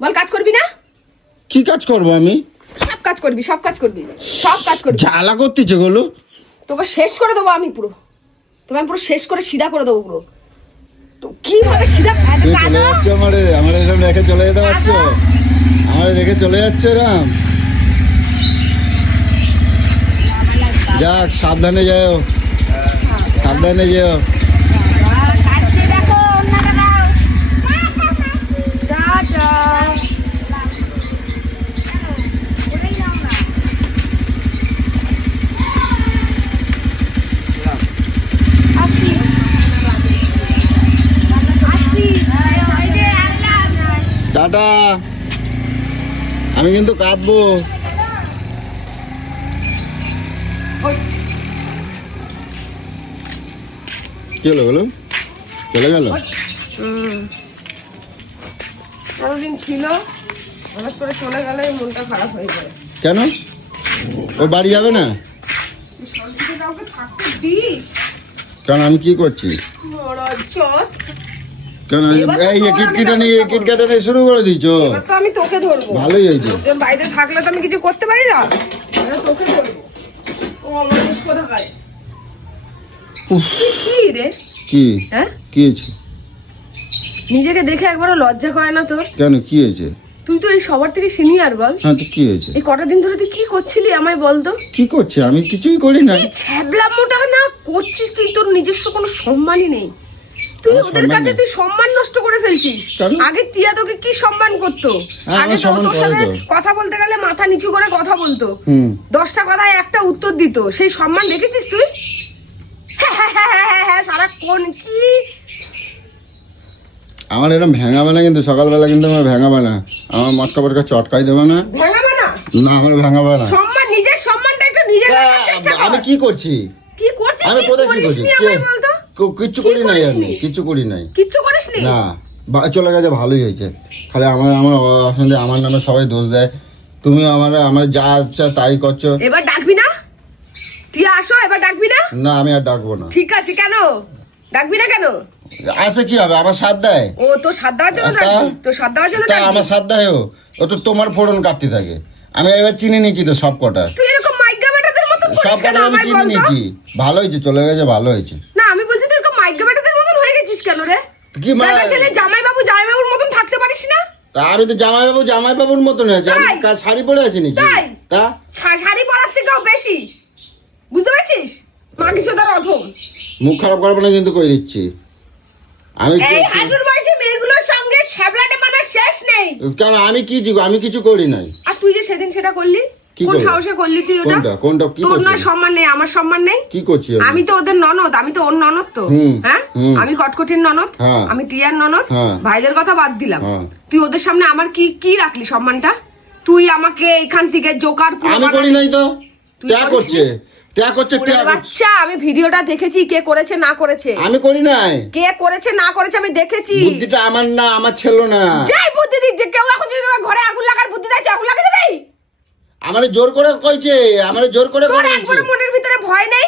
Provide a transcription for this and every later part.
বল কাজ করবি না? কি কাজ করবো আমি? সব কাজ করবি, সব কাজ করবি, সব কাজ করবি। জ্বালা করতেছে গুলো। তোকে শেষ করে দেবো আমি পুরো, তোকে আমি পুরো শেষ করে সিধা করে দেবো পুরো। তো কিভাবে সিধা চলে যাচ্ছ আমারে এরকম রেখে চলে যেতে পারছো? আমারে রেখে চলে যাচ্ছ এরকম? যাক, সাবধানে যাও, সাবধানে যেও। টাটা, আমি কিন্তু কাঁদবো। কি হলো বলো? চলে গেল? এতদিন ছিল, হঠাৎ করে চলে গেলে মনটা খারাপ হয়ে যায়। কেন? ও বাড়ি যাবে না? কাউকে থাকতে দিস? কারণ আমি কি করছি? কেন এই কিটকিটা নিয়ে কিটকাটা নিয়ে শুরু করে দিয়েছো? এবার তো আমি তোকে ধরবো। ভালোই হয়েছে। বাইরে থাকলে তো আমি কিছু করতে পারি না, তোকে ধরবো। ও মানুষ কোথাকার? কি রে? কি? হ্যাঁ, কি হয়েছে? নিজেকে দেখে একবারও লজ্জা করে না তোর? কেন, কি হয়েছে? তুই তো এই সবার থেকে সিনিয়র, বল। হ্যাঁ, তো কি হয়েছে? এই কটা দিন ধরে তুই কি করছিলি আমায় বলতো? কি করছি? আমি কিছুই করি না। ছ্যাবলামোটা না করছিস তুই, তোর নিজস্ব কোনো সম্মানই নেই। তুই ওদের কাছে তুই সম্মান নষ্ট করে ফেলছিস। আগে টিয়া তোকে কি সম্মান করতো? আগে তো তোর সাথে কথা বলতে গেলে মাথা নিচু করে কথা বলতো, 10টা কথায় একটা উত্তর দিত। সেই সম্মান দেখেছিস তুই? সারাক্ষণ কি আমার এরকম ভেঙাবে না কিন্তু, সকালবেলা কিন্তু আমার ভেঙাবে না। আমার মটকা পটকা চটকাই দেবে না। ভাঙাবে না? না, আমার ভেঙাবে না। সম্মান, নিজের সম্মানটা একটু নিজে রাখার চেষ্টা কর। আমি কি করছি? কি করছিস? আমি কোথায় কি করছি? কিচ্ছু করি নাই, আমি কিচ্ছু করি নাই। কিচ্ছু করিসনি? না, চলে গেছে, ভালোই হয়েছে। খালি আমার অসন্ধে আমার নামে সবাই দোষ দেয়। তুমি আমার যা ইচ্ছা তাই করছো। এবার ডাকবি না? টিয়া আসো, এবার ডাকবি না? না, আমি আর ডাকবো না। ঠিক আছে, কেন ডাকবি না? কেন আসে কি হবে? আমার সাথ দেয়। ও তো সাত দেওয়ার জন্য ডাকবি? তো সাত দেওয়ার জন্য ডাকবি? আমার সাথ দেয়। ও তো তোমার ফোড়ন কাটতে থাকে। আমি এবার চিনি নিয়েছি তো সব কটা। তুই এরকম মাইগা বেটাদের মতন সব করিস কেন? কটা আমি আমায় চিনি বল তো। নিয়েছি। ভালো হয়েছে, চলে গেছে, ভালো হয়েছে। না, আমি বলছি তুই এরকম মাইগা বেটাদের মতন হয়ে গেছিস কেন রে? কি বেটা ছেলে জামাইবাবুর মতন থাকতে পারিস না? তা আমি তো জামাইবাবুর মতন হয়েছে। আমি শাড়ি পরে আছি নাকি? তা শাড়ি পরার থেকেও বেশি, বুঝতে পারছিস? মা কিছু তার অধম। মুখ খারাপ করবো না কিন্তু, কই দিচ্ছি আমি। এই হাঁটুর বয়সে মেয়েগুলোর সঙ্গে ছ্যাবলাটে মানার শেষ নেই। কেন, আমি কি আমি কিছু করি নাই। আর তুই যে সেদিন সেটা করলি, কোন সাহসে করলি তুই ওটা? কোনটা কি তোর না করছিস? সম্মান নেই, আমার সম্মান নেই। কি করছি আমি তো ওদের ননদ, আমি তো ওর ননদ তো। হ্যাঁ, আমি কটকটির ননদ, আমি টিয়ার ননদ। ভাইদের কথা বাদ দিলাম, তুই ওদের সামনে আমার কি কি রাখলি সম্মানটা? তুই আমাকে এখান থেকে জোকার পুরো আমি করি নাই তো। বাচ্চা, আমি ভিডিওটা দেখেছি, কে করেছে না করেছে। আমি করি নাই। কে করেছে না করেছে আমি দেখেছি। বুদ্ধিটা আমার না, আমার ছিল না। যাই বুদ্ধি দিক, কেউ এখন যদি তোমার ঘরে আগুন লাগার বুদ্ধি দেয়, আগুন লাগিয়ে দেবে। আমারে জোর করে কইছে, আমারে জোর করে তোর একবারও মনের ভিতরে ভয় নেই?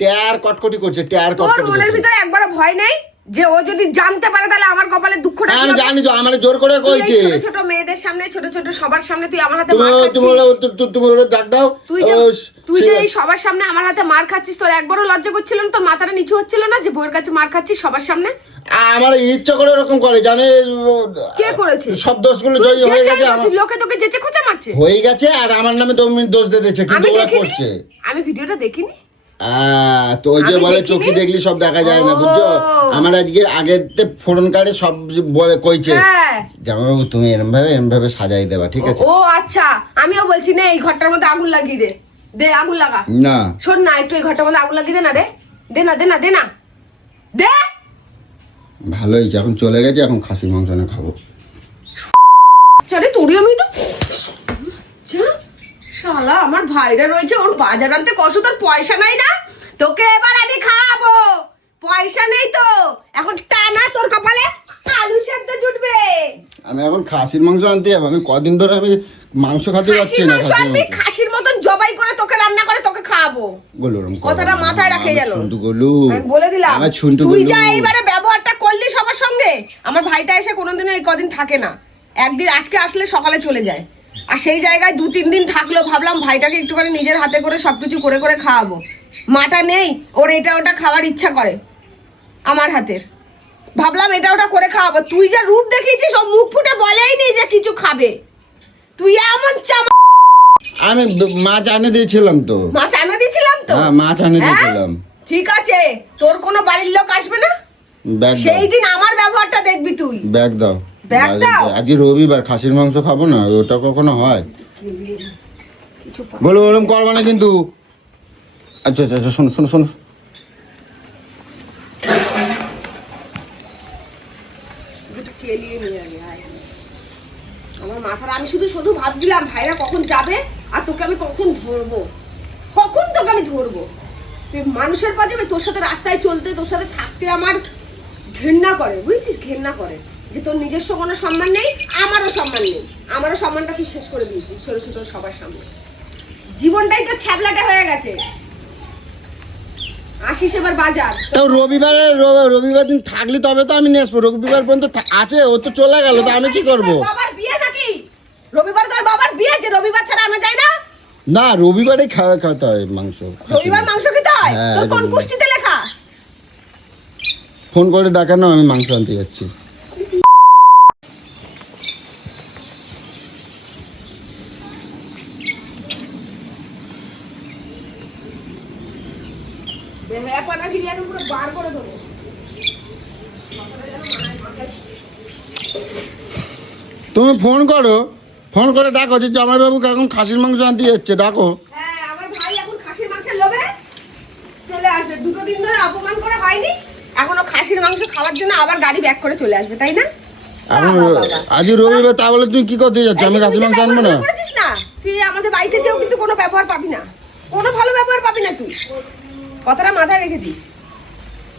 টেয়ার কটকটি করছে, টেয়ার কটকটি। তোর মনের ভিতরে একবারও ভয় নেই যে ও যদি জানতে পারে তাহলে আমার কপালে দুঃখটা? আমি জানি তো, আমারে জোর করে কইছে। ছোট ছোট মেয়েদের সামনে, ছোট ছোট সবার সামনে তুই আমার হাতে মার খাচ্ছিস। তুমি ওরে ডাক দাও। তুই যে এই সবার সামনে আমার হাতে মার খাচ্ছিস, তোর একবারও লজ্জা করছিল না? তোর মাথাটা নিচু হচ্ছিল না যে বউয়ের কাছে মার খাচ্ছিস সবার সামনে? আমার ইচ্ছা করে এরকম করে, জানে? কে করেছে? সব দোষগুলো জয় হয়ে গেছে। লোকে তোকে যেচে খোঁচা মারছে হয়ে গেছে, আর আমার নামে তুমি দোষ দিয়ে দিচ্ছে। কিন্তু ওরা করছে। আমি ভিডিওটা দেখিনি। তো ওই যে বলে চোখে দেখলি সব দেখা যায় না, বুঝছো? আমার আজকে আগের ফোরন কার্ডে সব বলে কইছে, জামাইবাবু তুমি এরম ভাবে সাজাই দেবা, ঠিক আছে? ও আচ্ছা, আমিও বলছি না এই ঘরটার মধ্যে আগুন লাগিয়ে দে। দে আগুন লাগা। না শোন না, একটু এই ঘরটার মধ্যে আগুন লাগিয়ে দে না রে। দে না দে না দে না দে। ভালো হয়েছে, এখন চলে গেছে, এখন খাসির মাংস না খাবো। চলে তোরই আমি তো শালা, আমার ভাইরা রয়েছে, ওর বাজার আনতে কষ্ট, তোর পয়সা নাই না? তোকে এবার আমি খাওয়াবো, পয়সা নেই তো এখন টানা তোর কপালে আলু সেদ্ধ জুটবে। আমি এখন খাসির মাংস আনতে যাবো। আমি কদিন ধরে আমি মাংস খেতে পাচ্ছি না। খাসির মতন জবাই করে তোকে রান্না করে তোকে খাওয়াবো। কথাটা মাথায় রাখে যেন। আমি বলে দিলাম, তুই যা এইবারে ব্যবহারটা করলি সবার সঙ্গে, আমার ভাইটা এসে কোনোদিনও এই কদিন থাকে না। একদিন আজকে আসলে সকালে চলে যায়, আর সেই জায়গায় 2-3 দিন থাকলো। ভাবলাম ভাইটাকে একটুখানি নিজের হাতে করে সবকিছু করে করে খাওয়াবো। মাটা নেই, ওর এটা ওটা খাওয়ার ইচ্ছা করে আমার হাতের। ভাবলাম এটা ওটা করে খাওয়াবো। তুই যা রূপ দেখিয়েছিস, ও মুখ ফুটে বলেই নি যে কিছু খাবে। তুই এমন আমি মাছ আনে দিয়েছিলাম তো। মাছ আনা দিয়েছিলাম তো? হ্যাঁ, মাছ আনে দিয়েছিলাম। ঠিক আছে, তোর কোনো বাড়ির লোক আসবে না? ব্যাগ দাও। সেই দিন আমার ব্যবহারটা দেখবি তুই। ব্যাগ দাও। ব্যাগ দাও। আজকে রবিবার, খাসির মাংস খাবো না, ওটা কখনো হয়? বলো ওরম করবা না কিন্তু। আচ্ছা আচ্ছা আচ্ছা, শোনো শোনো শোনো। আমার মাথাটা, আমি শুধু শুধু ভাবছিলাম ভাইরা কখন যাবে আর তোকে আমি কখন ধরবো, কখন তোকে আমি ধরবো। তুই মানুষের পা যাবে, তোর সাথে রাস্তায় চলতে, তোর সাথে থাকতে আমার ঘেন্না করে, বুঝছিস? ঘেন্না করে যে তোর নিজস্ব কোনো সম্মান নেই, আমারও সম্মান নেই। আমারও সম্মানটা তুই শেষ করে দিয়েছিস ছোট ছোট সবার সামনে। জীবনটাই তো ছ্যাবলাটা হয়ে গেছে। আসিস এবার বাজার। তাও রবিবার দিন থাকলে তবে তো আমি নিয়ে আসবো। রবিবার পর্যন্ত আছে, ও তো চলে গেল, তো আমি কি করবো? বাবার বিয়ে নাকি? রবিবার তোর বাবার বিয়ে, যে রবিবার ছাড়া আনা যায় না? না, রবিবারে খাওয়াতে হয় মাংস। রবিবার মাংস খেতে হয়? হ্যাঁ, তোর কোন কুষ্টিতে লেখা? ফোন করে ডাকানো, আমি মাংস আনতে যাচ্ছি। তুমি ফোন করো, ফোন করে ডাকো যে জামাইবাবুকে এখন খাসির মাংস আনতে যাচ্ছে, ডাকো। হ্যাঁ, আমার ভাই এখন খাসির মাংসের লোভে চলে আসবে। 2 দিন ধরে অপমান করে হয়নি, এখনো খাসির মাংস খাওয়ার জন্য আবার গাড়ি ব্যাক করে চলে আসবে, তাই না? আজ রবিবার, তা বলে তুমি কি করতে যাচ্ছ? আমি খাসির মাংস আনবো না? করেছিস না তুই আমাদের বাড়িতে যেও, কিন্তু কোনো ব্যবহার পাবি না, কোনো ভালো ব্যবহার পাবি না তুই। কথাটা মাথায় রেখে দিস।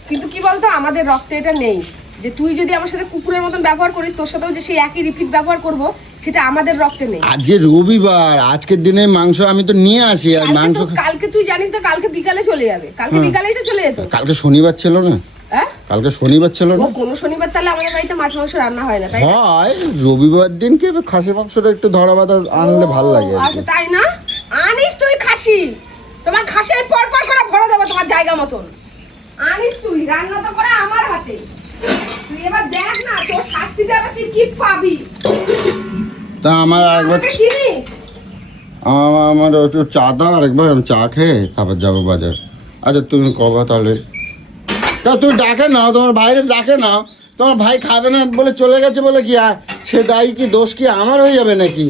কিন্তু কি বলতো, আমাদের রক্তে এটা নেই যে তুই যদি আমার সাথে কুকুরের মতন ব্যবহার করিস, তোর সাথেও যে সেই একই রিপিট ব্যবহার করব, সেটা আমাদের রক্তে নেই। আজকে রবিবার, আজকের দিনে মাংস আমি তো নিয়ে আসি। আর মাংস কালকে তুই জানিস তো, কালকে বিকালে চলে যাবে। কালকে বিকালেই তো চলে যেত। কালকে শনিবার ছিল না? হ্যাঁ, কালকে শনিবার ছিল না? কোনো শনিবার তাহলে আমাদের বাড়িতে মাছ মাংস রান্না হয় না, তাই না? হয়, রবিবার দিনকে খাসি মাংসটা একটু ধরা বাঁধা আনলে ভালো লাগে। আচ্ছা, তাই না? আনিস তুই খাসি, তোমার খাসি আমি পর পর করে ভরে দেবো তোমার জায়গা মতন। আনিস তুই, রান্না তো করে আমার হাতে। তুই এবার দেখ না তোর শাস্তিটা এবার তুই কি পাবি। তা আমার একবার চিনিস, আমার একটু চা দাও, আরেকবার আমি চা খেয়ে তারপর যাবো বাজার। আচ্ছা তুমি কবা তাহলে? তা তুমি ডাকে নাও, তোমার ভাইরে ডাকে নাও। তোমার ভাই খাবে না বলে চলে গেছে বলে কি সে দায়ী কি, দোষ কি আমার হয়ে যাবে নাকি?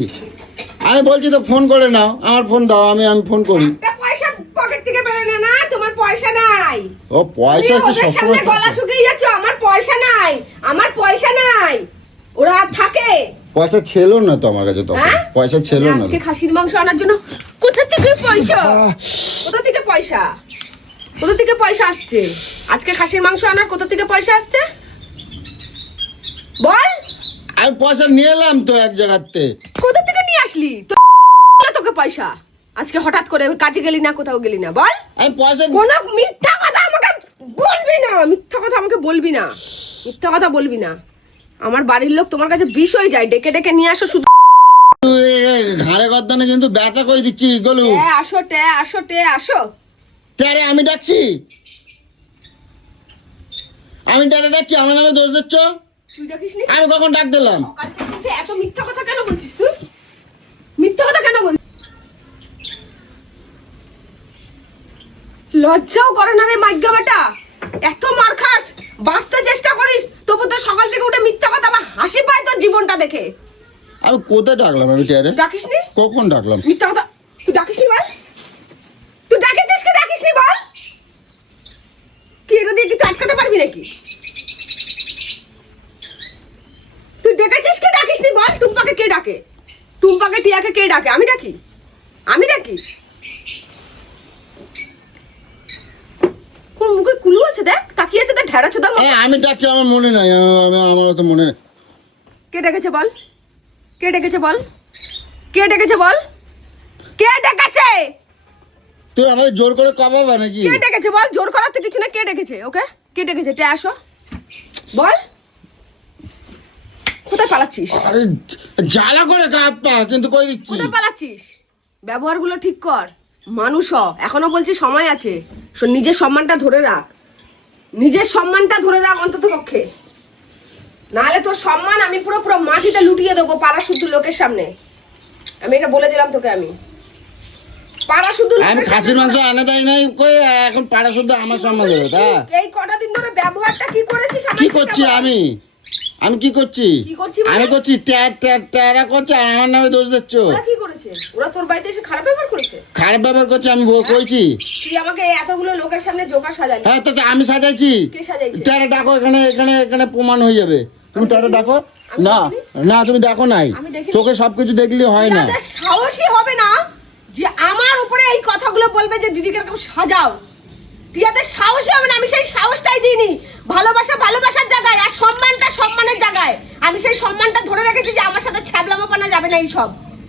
আমি বলছি তো ফোন করে নাও, আমার ফোন দাও, আমি ফোন করি। একটা পয়সা পকেট থেকে বেরোয় না, তোমার পয়সা নাই। ও পয়সা কি সবসময়? গলা শুকিয়ে যাচ্ছে, আমার পয়সা নাই, আমার পয়সা নাই। ওরা থাকে, পয়সা ছিল না তো আমার কাছে তখন, পয়সা ছিল না। আজকে খাসির মাংস আনার জন্য কোথা থেকে পয়সা? কোথা থেকে পয়সা? কোথা থেকে পয়সা আসছে? আজকে খাসির মাংস আনার কোথা থেকে পয়সা আসছে বল? আমি পয়সা নিয়ে এলাম তো এক জায়গাতে। কোথা থেকে নিয়ে আসলি? তোকে পয়সা আজকে হঠাৎ করে কাজে গেলি না, কোথাও গেলি না, বল? আমি পয়সা কোনো মিথ্যা কথা আমাকে বলবি না, মিথ্যা কথা আমাকে বলবি না, মিথ্যা কথা বলবি না। আমার বাড়ির লোক তোমার কাছে বিষ হয়ে যায়, ডেকে ডেকে নিয়ে আসো শুধু। ঘাড়ে গর্দানে কিন্তু ব্যথা করে দিচ্ছি গলু। আসো আসো আসো। ট্যারে আমি ডাকছি, আমি ট্যারে ডাকছি, আমার নামে দোষ দিচ্ছ? তুই ডাকিসনি? আমি কখন ডাক দিলাম? এত মিথ্যা কথা কেন বলছিস তুই? মিথ্যা কথা কেন বলছিস? লজ্জাও করে না রে মাইগ্যা বেটা? এত মার খাস, বাঁচতে চেষ্টা করিস, তবু তো সকাল থেকে উঠে মিথ্যা কথা। আমার হাসি পায় তোর জীবনটা দেখে। আমি কোথায় ডাকলাম? আমি ট্যারে ডাকিসনি? কখন ডাকলাম? মিথ্যা কথা তুই ডাকিসনি বল? তুই ডাকিছিস কি ডাকিসনি বল? কি এটা দিয়ে কি তুই আটকাতে পারবি নাকি? তুই ডেকেছিস কি ডাকিসনি বল? টুম্পাকে কে ডাকে? টুম্পাকে টিয়াকে কে ডাকে? আমি ডাকি? আমি ডাকি? কোন মুখে কুলু আছে দেখ, তাকিয়ে আছে দেখ, ঢেড়া চোদা। আমি ডাকছি, আমার মনে নাই, আমার তো মনে নেই। কে ডেকেছে বল? কে ডেকেছে বল? কে ডেকেছে বল? কে ডেকেছে? তুই আমার জোর করে কবাবা নাকি? কে ডেকেছে বল? জোর করার তো কিছু না, কে ডেকেছে? ওকে, কে ডেকেছে? টে আসো বল। কোথায় পালাচ্ছিস? আরে জ্বালা করে গা হাত পা, কিন্তু কই দিচ্ছি। কোথায় পালাচ্ছিস? ব্যবহারগুলো ঠিক কর, মানুষ হ। এখনো বলছি সময় আছে, নিজের সম্মানটা ধরে রাখ, নিজের সম্মানটা ধরে রাখ অন্তত পক্ষে, নাহলে তোর সম্মান আমি পুরো পুরো মাটিতে লুটিয়ে দেবো পাড়া শুদ্ধ লোকের সামনে। আমি এটা বলে দিলাম তোকে, আমি পাড়া শুদ্ধ আমি খাসির মাংস এনে দেয় নাই কই, এখন পাড়া শুদ্ধ আমার সম্মান দেবে তা? এই কটা দিন ধরে ব্যবহারটা কি করেছিস? কি করছি আমি? আমি কি করছি? কি করছি মানে? আমি করছি ট্যারা করছে, আর আমার নামে দোষ দিচ্ছ। ওরা কি করেছে? ওরা তোর বাড়িতে এসে খারাপ ব্যবহার করেছে? খারাপ ব্যবহার করছে আমি কইছি? তুই আমাকে এতগুলো লোকের সামনে জোকার সাজালি। হ্যাঁ তো আমি সাজাইছি। কে সাজাইছে? ট্যারা ডাকো, এখানে এখানে এখানে প্রমাণ হয়ে যাবে। তুমি ট্যারা ডাকো না, না তুমি দেখো নাই, চোখে সবকিছু দেখলে হয় না। সাহসী হবে না যে আমার উপরে এই কথাগুলো বলবে যে দিদিকে কেউ সাজাও। টিয়াদের সাহসী হবে না, আমি সেই সাহসটাই দিইনি। ভালোবাসা ভালোবাসার জায়গায়, আর সম্মানটা সম্মানের জায়গায়। আমি সেই সম্মানটা ধরে রেখেছি যে আমার সাথে ছ্যাবলামো পানা যাবে না এইসব।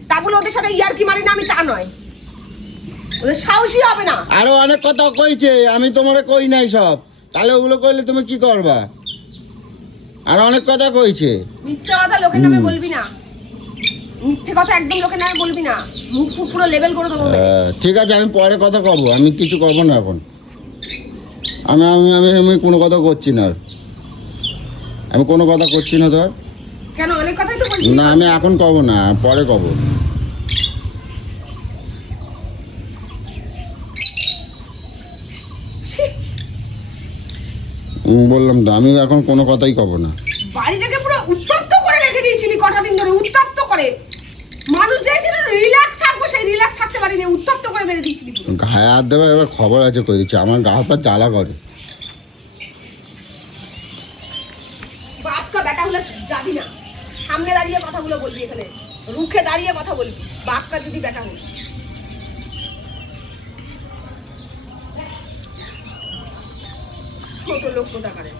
তা বলে ওদের সাথে ইয়ার্কি মারি না আমি, তা নয়। ওদের সাহসী হবে না। আরো অনেক কথা কইছে, আমি তোমারে কই নাই সব, তাহলে ওগুলো কইলে তুমি কি করবা? আর অনেক কথা কইছে। মিথ্যা কথা লোকের নামে বলবি না, মিথ্যে কথা একদম লোকের নামে বলবি না, মুখ ফুক পুরো লেভেল করে দেবো। ঠিক আছে, আমি পরে কথা কব, আমি কিছু করবো না এখন। আমি আমি আমি আমি কোনো কথা করছি না, আমি কোনো কথা করছি না তোর। কেন? অনেক কথাই তো বলছি। না আমি এখন কব না, পরে কব। বললাম তো, আমি এখন কোনো কথাই কব না। বাড়িটাকে পুরো উত্তপ্ত করে রেখে দিয়েছিলি কটা দিন ধরে, উত্তপ্ত করে। মানুষ চাইছিল রিল্যাক্স থাকবো, সেই রিল্যাক্স থাকতে পারিনি, উত্তপ্ত করে মেরে দিয়েছিলি। গায়ে হাত দেবে, এবার খবর আছে কই দিচ্ছি, আমার গা হাত পা জ্বালা করে। বাপকা বেটা হলে যাবি না, সামনে দাঁড়িয়ে কথাগুলো বলবি, এখানে রুখে দাঁড়িয়ে কথা বলবি। বাপকা যদি বেটা হল, ছোট লোক কোথাকারে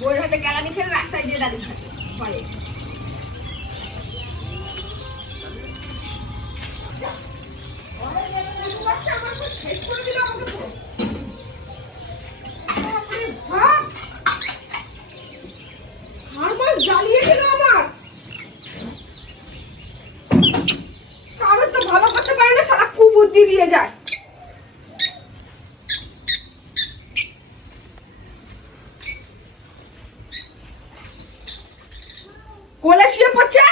বইয়ের হাতে কেলানি খেলে রাস্তায় গিয়ে দাঁড়িয়ে থাকে ভয়ে। জ্বালিয়ে গেল আমার, কারোর তো ভালো করতে পারে না, সারা কুবুদ্ধি দিয়ে যায়। কোলে শুয়ে পড়ছে,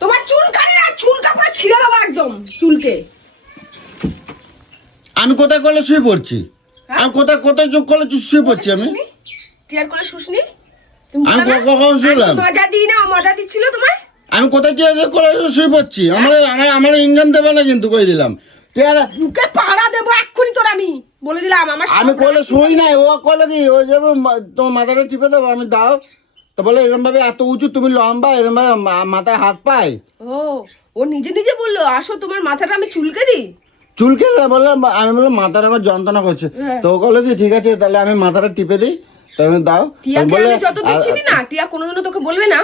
তোমার চুল কানে না, চুলটা পুরো ছিঁড়ে দেবো একদম, চুলকে। আমি কোথায় করলে শুয়ে পড়ছি? আমি কোথায় কোথায় চোখ করলে শুয়ে পড়ছি? আমি টিয়ার কোলে শুসনি? তুমি আমি কখন শুলাম? মজা দিই না, মজা দিচ্ছিল তোমায়। আমি কোথায় টিয়া করে শুয়ে পড়ছি? আমার আমার আমার ইনকাম দেবে না কিন্তু, কই দিলাম। বুকে পাড়া দেবো এক্ষুনি তোর, আমি বলে দিলাম। আমার আমি কোলে শুই নাই, ও কোলে কি ও যাবে তোমার মাথাটা টিপে দেবো, আমি দাও তো বলে এরকম ভাবে এত উঁচু, তুমি লম্বা, এরকম ভাবে মাথায় হাত পাই। ও নিজে নিজে বললো আসো তোমার মাথাটা আমি চুলকে দিই। চুলকে বলে, আমি বললাম মাথার আমার যন্ত্রণা করছে, তো ও বলে কি ঠিক আছে তাহলে আমি মাথাটা টিপে দিই, তুমি দাও। টিয়াকে আমি যতদিন চিনি না, টিয়া কোনোদিনও তোকে বলবে না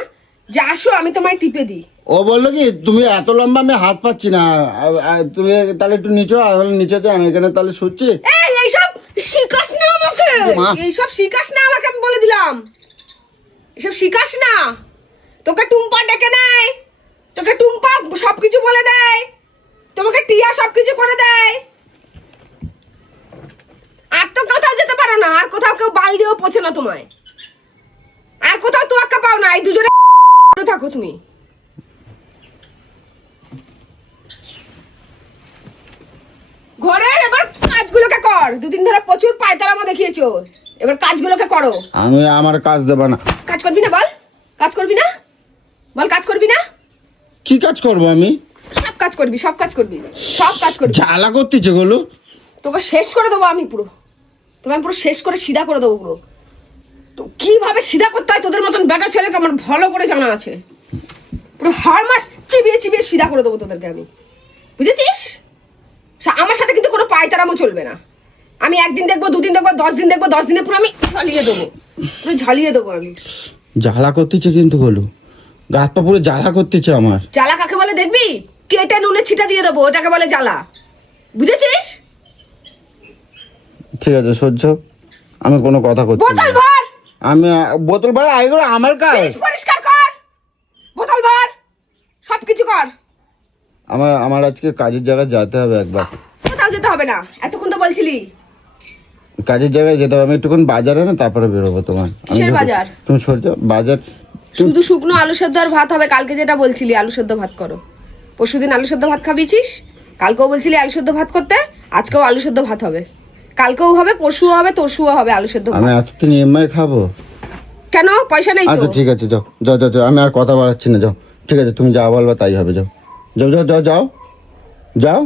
যে আসো আমি তোমায় টিপে দিই। ও বললো কি তুমি এত লম্বা, আমি হাত পাচ্ছি না, তুমি তাহলে একটু নিচে, নিচেতে আমি এখানে তাহলে শুচ্ছি। এইসব শিখাস না আমাকে, এইসব শিখাস না আমাকে, আমি বলে দিলাম। এসব শিখাস না, তোকে টুম্পা ডেকে নেয়, তোকে টুম্পা সবকিছু বলে দেয়, তোমাকে টিয়া সবকিছু করে দেয়। আর তো কোথাও যেতে পারো না, আর কোথাও কেউ বাল দিয়েও পৌঁছে না তোমায়, আর কোথাও তোয়াক্কা পাও না, এই দুজনে থাকো তুমি। ঘরে এবার কাজগুলোকে কর, দুদিন ধরে প্রচুর পায়তারামো দেখিয়েছো, এবার কাজগুলোকে করো। আমি আমার কাজ দেব না। কাজ করবি না? বল কাজ করবি না, বল কাজ করবি না। কি কাজ করবো আমি? সব কাজ করবি, সব কাজ করবি, সব কাজ করবি। জ্বালা করতেছে গুলো, তোকে শেষ করে দেবো আমি পুরো, তোকে আমি পুরো শেষ করে সিধা করে দেবো পুরো। তো কিভাবে সিধা করতে হয় তোদের মতন বেটা ছেলেকে আমার ভালো করে জানা আছে, পুরো হাড় মাস চিবিয়ে চিবিয়ে সিধা করে দেবো তোদেরকে আমি, বুঝেছিস? আমার সাথে কিন্তু কোনো পায়তারামো চলবে না। আমি একদিন দেখবো, দুদিন দেখবো, 10 দিন দেখবো, 10 দিনে পুরো আমি ঝালিয়ে দেবো, পুরো ঝালিয়ে দেবো আমি। জ্বালা করতেছে কিন্তু বলো, গাছ পা পুরো জ্বালা করতেছে আমার। জ্বালা কাকে বলে দেখবি? কেটে নুনে ছিটা দিয়ে দেবো, ওটাকে বলে জ্বালা, বুঝেছিস? ঠিক আছে সহ্য, আমি কোনো কথা করছি না। বোতল ভর, আমি বোতল ভরা আইগো আমার কাজ। পরিষ্কার কর। কর। আমার আজকে কাজের জায়গায় যেতে হবে একবার। কোথাও যেতে হবে না, এতক্ষণ তো বলছিলি। কাজের জায়গায় যেতে হবে, আমি একটুক্ষণ বাজারে না তারপরে বেরোবো তোমার। কিসের বাজার? তুমি সরে যাও, বাজার শুধু শুকনো আলু সেদ্ধ আর ভাত হবে। কালকে যেটা বলছিলি আলু সেদ্ধ ভাত করো, পরশুদিন আলু সেদ্ধ ভাত খাবিয়েছিস, কালকেও বলছিলি আলু সেদ্ধ ভাত করতে, আজকেও আলু সেদ্ধ ভাত হবে, কালকেও হবে, পরশুও হবে, তরশুও হবে আলু সেদ্ধ ভাত। আমি এতদিন ইএমআই খাবো কেন? পয়সা নেই তো? আচ্ছা ঠিক আছে, যাও যাও যাও যাও, আমি আর কথা বাড়াচ্ছি না, যাও। ঠিক আছে, তুমি যা বলবা তাই হবে, যাও যাও যাও যাও যাও যাও।